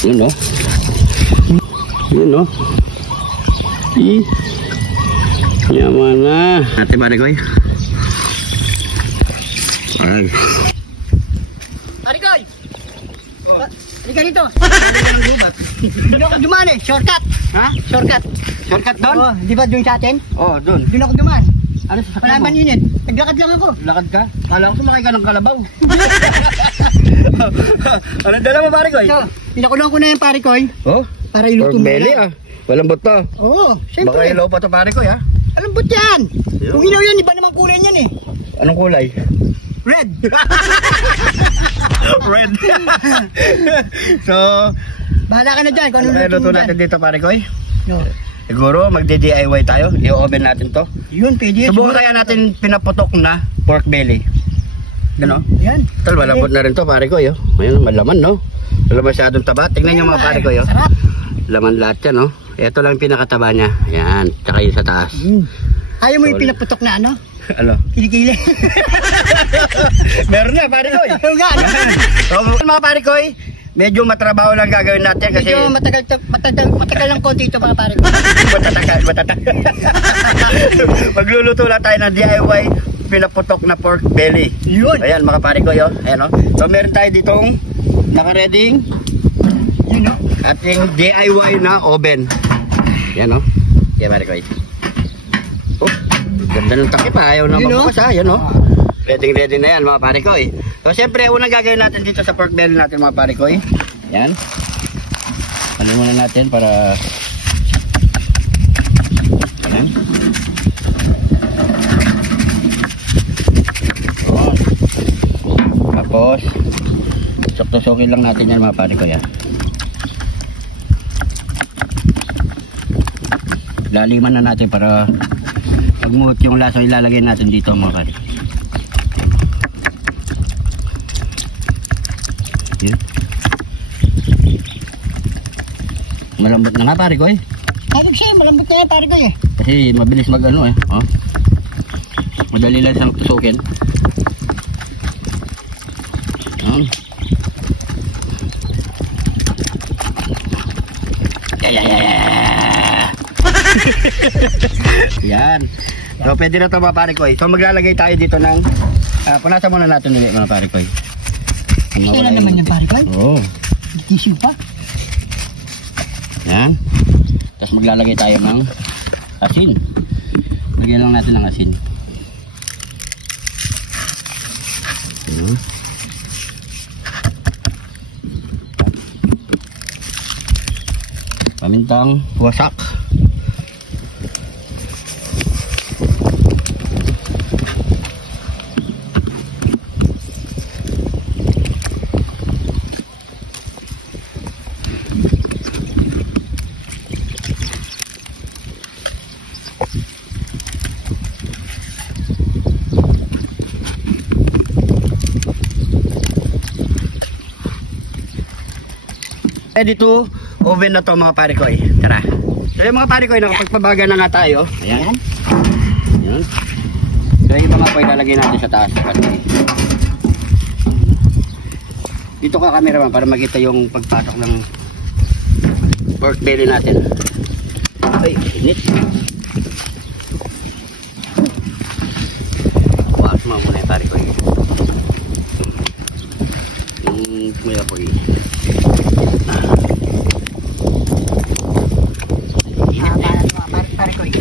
Yun o. Yun o. Yaman na. Ate Parikoy. Ayan. Parikoy! Halika dito. Doon ako dumaan eh. Shortcut. Ha? Shortcut. Shortcut doon? Oo, di ba doon sa atin? Oo, doon. Doon ako dumaan. Ano sa Wala sakyan mo? man yun eh. Naglakad lang ako. Lakad ka? Kala ko sumakay ka ng kalabaw. Ano dala mo Parikoy? So, pinakulong ko na yung Parikoy. Oh? Para iluto Pork mo belly na. ah. Walang buto. Oo, Baka siyempre. ilaw pa to Parikoy ha? Alam ba yan? Yun. Kung ilaw yan, iba naman kulay niyan eh. Anong kulay? Red. Red. So, Bahala ka na dyan kung ano ano luto luto mo natin dyan. dito Parikoy? No. Siguro magde-DIY tayo. I-oven natin to. Yun, pwede. Subukan kaya natin pinaputok na pork belly. Gano? Yan. Tal, malambot na rin to Parikoy. Oh. Ayun, malaman no? Wala masyadong taba. Tingnan nyo mga Parikoy. Oh. Sarap. Laman lahat yan no? Ito lang yung pinakataba niya. Ayan. Tsaka yung sa taas. Ayaw mo yung pinaputok na ano? Ano? Kilikili. Meron na Parikoy. Ayaw nga. So mga Parikoy, medyo matrabaho lang gagawin natin kasi Medyo matagal ng konti ito mga pare ko. matatak. Magluluto lang tayo ng DIY pinaputok na pork belly. Yun. Ayan mga Parikoy. Oh. Ayan, oh. So meron tayo ditong naka-ready Yun o. ating DIY na oven. Ayan o. Kaya Parikoy. Oh, ganda ng takip ha. Ayaw na mabukas ha. Ayan o. Ready na yan mga Parikoy. So siyempre unang gagawin natin dito sa pork belly natin mga Parikoy. Ayan. Ano muna natin para ayan. Oh. Tapos sok-sokin lang natin yan mga Parikoy ha. Laliman na natin para magmuhot yung laso ilalagay natin dito mga Parikoy. Yan. Malambot na nga Parikoy. Sabi siya, malambot na yan pare ko eh. Kasi mabilis mag ano eh. Oh. Madali lang siyang tusukin. Yan. So pwede na ito mga Parikoy. So maglalagay tayo dito ng punasan muna natin mga Parikoy. Kaya na naman yung pare ko. Oo. Tissue pa. Yan. Tapos maglalagay tayo ng asin. Lagyan lang natin ng asin. Pamintang wasak. Dito oven na to mga Parikoy. Tara. So yung mga Parikoy, nakapagpabaga na nga tayo. Ayan. Ayan. So yung mga Parikoy lalagay natin sa taas. Dito ka cameraman para makita yung pagpasok ng pork belly natin. Ay, init. Waas mo muna yung Parikoy. May apoy. Pare ko eh.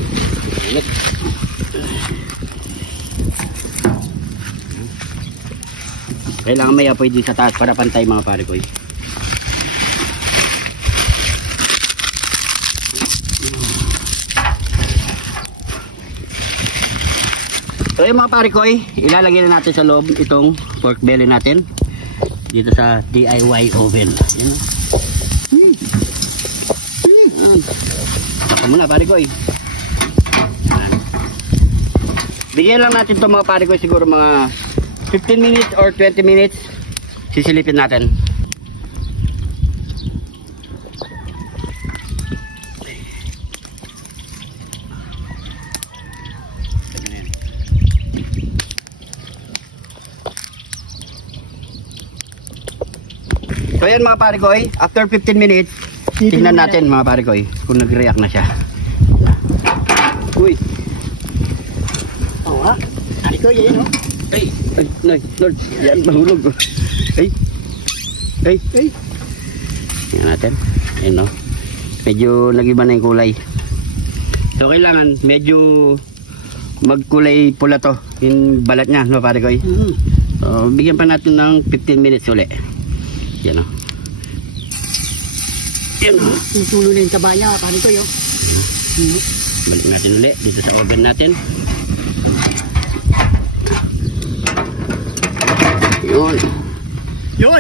Init. Kailangan may apoy din sa taas para pantay mga Parikoy. So yung mga Parikoy, ilalagay na natin sa loob itong pork belly natin dito sa DIY oven. Yan. Saka muna Parikoy. Bigyan lang natin ito mga Parikoy siguro mga 15 minutes or 20 minutes. Sisilipin natin. So ayan mga pare ko, after 15 minutes, tingnan natin mga pare ko kung nag-react na siya. Uy. Oo ha. Pare ko, yun o. Ay, Lord, yan mahulog. Ay. Tingnan natin. Ayun no. Medyo nag-iba na yung kulay. So kailangan medyo magkulay pula to yung balat niya, no pare ko. So bigyan pa natin ng 15 minutes uli. Yan o. Yan o. Tutulo na yung taba niya, pare ko yun. Balik natin uli dito sa oven natin.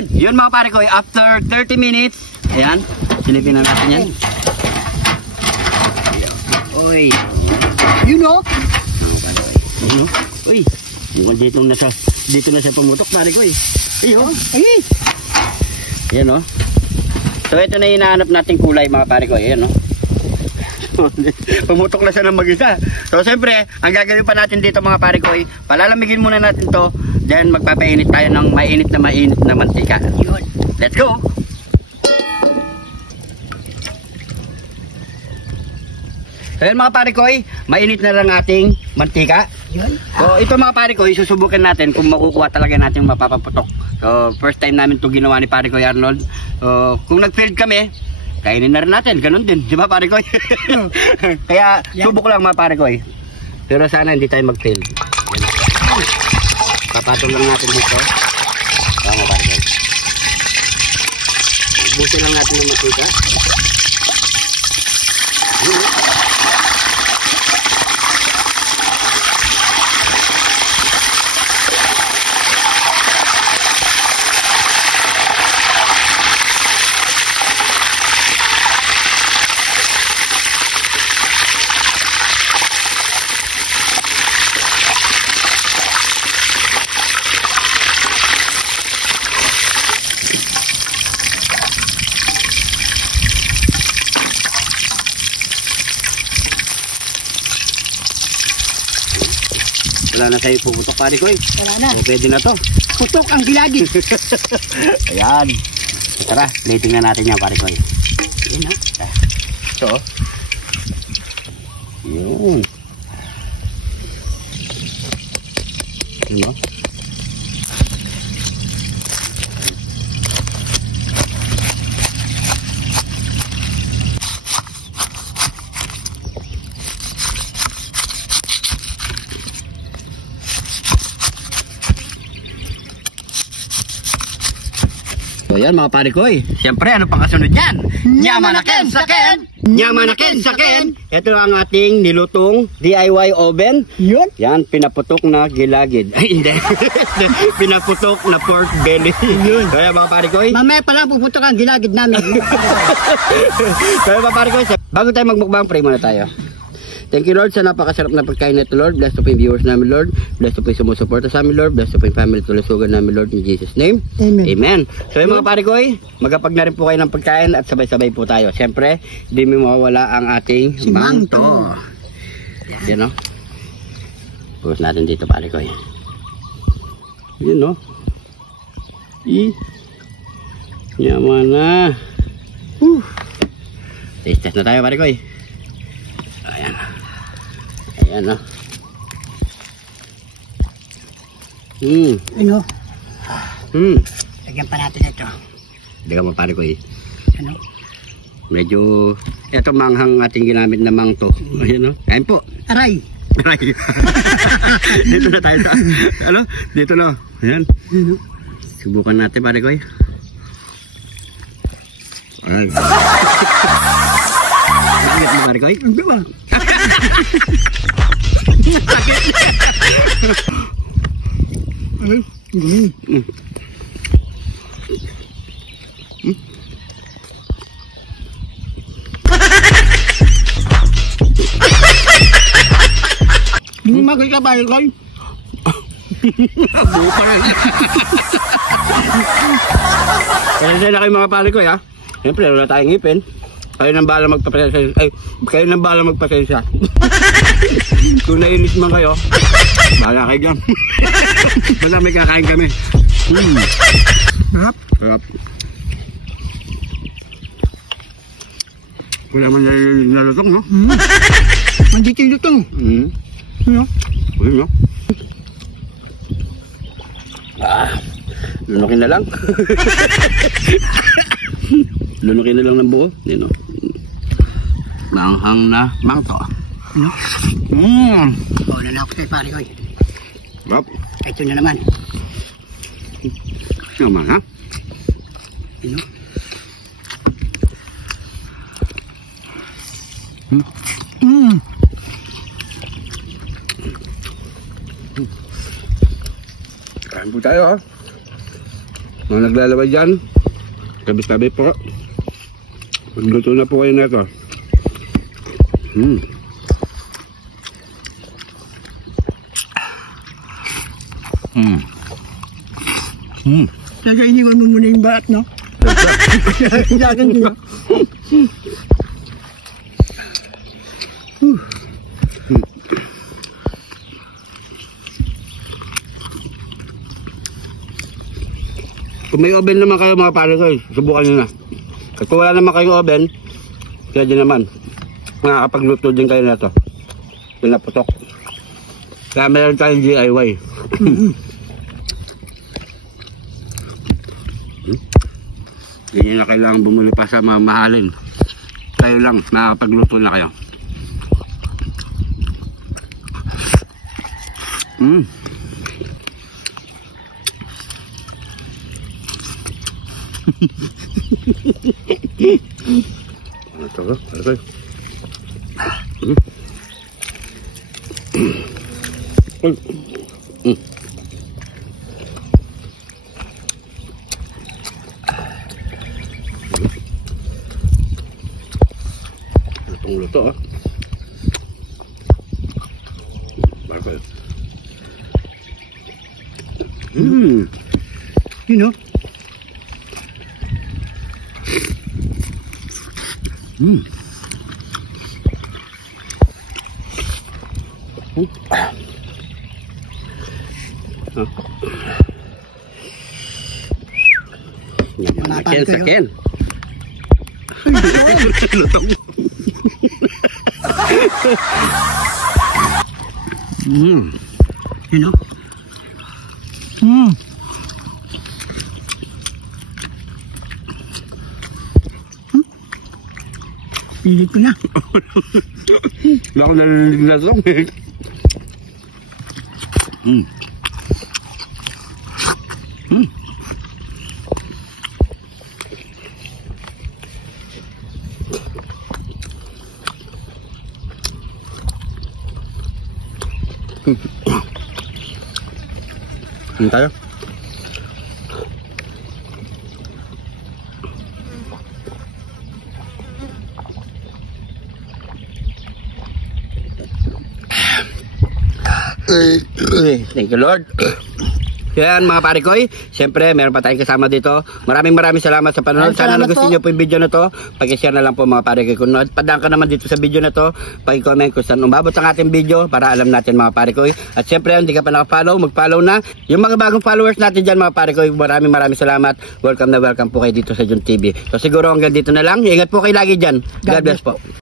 Yun mga pare ko, after 30 minutes, ayan, silipin na natin yan. Uy. Yun o. Uy. Mukhang dito na siya pumutok pare ko Ayun. Ay. Ayan o. So ito na yung hinahanap nating kulay mga pare ko. Ayan o. Pumutok na siya ng mag-isa. So siyempre, ang gagawin pa natin dito mga pare ko, palalamigin muna natin to. Then magpapainit tayo ng mainit na mantika. Yun. Let's go! So yun mga pare ko, mainit na lang ating mantika. Yun. So ito mga pare ko, susubukan natin kung makukuha talaga natin mapapaputok. So first time namin to ginawa ni pare ko Arnold. So kung nag-failed kami, kainin na rin natin, ganun din, di ba pare ko? Kaya subok lang mga pare ko Pero sana hindi tayo mag-fail. Papatong lang natin dito. Mga pare ko. Busin lang natin ng mantika. Wala na sa'yo puputok pare ko Wala na. O pwede na to. Putok ang gilagid. Ayan. Tara, plating na natin yan pare ko Yun o. So. Yun. Yun o. So yan mga pare ko Siyempre ano pang kasunod yan? Nyamanaken saken! Nyamanaken saken! Ito ang ating nilutong DIY oven. Yun. Yan, pinaputok na gilagid. Ay hindi. Pinaputok na pork belly. Yun. Kaya mga pare ko Mamaya pala puputok ang gilagid namin. Kaya mga pare ko bago tayo magmukbang, pray muna tayo. Thank you Lord sa napakasarap na pagkain nito Lord. Bless po yung viewers namin Lord. Bless po yung sumusuporta sa amin Lord. Bless po yung family tulasugan namin Lord in Jesus name. Amen. Amen. So yung mga pare ko magapag na rin po kayo ng pagkain at sabay-sabay po tayo. Siyempre, hindi mo mawawala ang ating mangto. Yan o. Puros natin dito pare ko Yun o. Yaman na. Taste test na tayo pare ko Ayan. Ayan o. Ano? Lagyan pa natin ito. Lagyan mo pare ko Ano? Medyo, ito manghang ating ginamit na mangto. Ayan o. Kain po. Aray! Aray. Dito na tayo sa, ano? Dito na. Ayan. Ano? Subukan natin pare ko Ayan. Bakit mo pare ko Hindi ba? Hindi magay ka pare ko Buka rin. Kaya na kayo mga pare ko Siyempre wala tayong ngipin. Kayo nang bahala magpapasensya. Ay, kayo nang bahala magpasensya. Kung nainis man kayo, bahala kayo dyan. Basta may kakain kami. Sarap. Sarap. Wala man nalutong, no? Mandito yung lutong. Ano? Uy, no? Lunukin na lang. Lunukin na lang ng buo. Yun, no? Manghang na mangto. Ano? Oo, nalako sa'yo pare ko. Rap. Ito na naman. Naman, ha? Ano? Kain po tayo, ha? Mga naglalaway dyan, tabi-tabi po. Magluto na po kayo na ito. Kakainin ko mo muna yung balat, no? Kailangan din. Kung may oven naman kayo mga pare ko, subukan nyo na. At kung wala naman kayong oven, kaya din naman, makakapagluto din kayo na ito. Pinaputok. Kaya meron tayong DIY. Hindi nyo na kailangan bumuli pa sa mga mahalin. Kayo lang, makakapagluto na kayo. Ano ito ba? Ano ito? Lutong luto, ah. Bakit? You know? Sakin. You know? Pilit ko na. Wala akong nalilig na song eh. Tayo. Thank you, Lord. Yan mga pare ko, siyempre meron pa tayong kasama dito. Maraming salamat sa panonood. Sana nagustuhan niyo po yung video na to. Pag-share na lang po mga pare ko. Kung padaan ka naman dito sa video na to, pag-comment kung saan umabot ang ating video para alam natin mga pare ko. At siyempre, hindi ka pa naka-follow, mag-follow na. Yung mga bagong followers natin dyan mga pare ko, maraming salamat. Welcome na welcome po kayo dito sa Jun TV. So siguro hanggang dito na lang. Ingat po kayo lagi dyan. God bless po.